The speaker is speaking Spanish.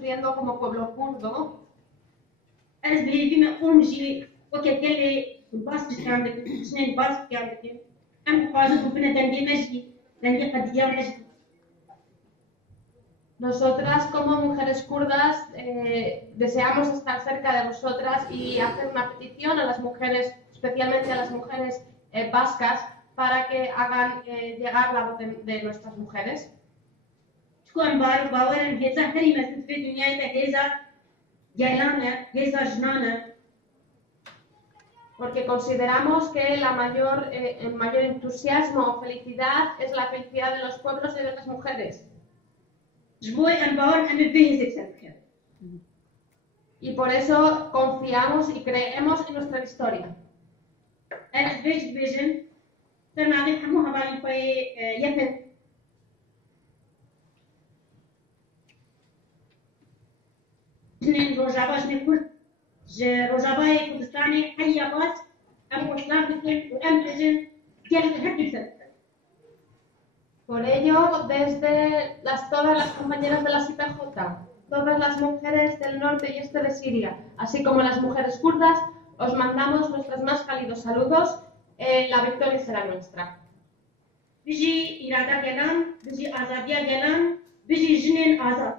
sufriendo como pueblo kurdo. از بهیوی من اونجی وقت گلی باس بکردم شنین باس کردم ام خواهد بکنه دنگی مجی دنگی قدیا مجی. Nosotras como mujeres kurdas deseamos estar cerca de vosotras y hacer una petición a las mujeres, especialmente a las mujeres vascas, para que hagan llegar la voz de nuestras mujeres. چون باورن هزا هری مسند في دنیای به هزا گیلانه هزا جنانه. Porque consideramos que el mayor entusiasmo o felicidad es la felicidad de los pueblos y de las mujeres. Y por eso confiamos y creemos en nuestra historia. Por ello, desde todas las compañeras de las IPJ, todas las mujeres del norte y este de Siria, así como las mujeres kurdas, os mandamos nuestros más cálidos saludos. La victoria será nuestra. بيجي إرادة جلان، بيجي آزادية جلان، بيجي جنين آزاد.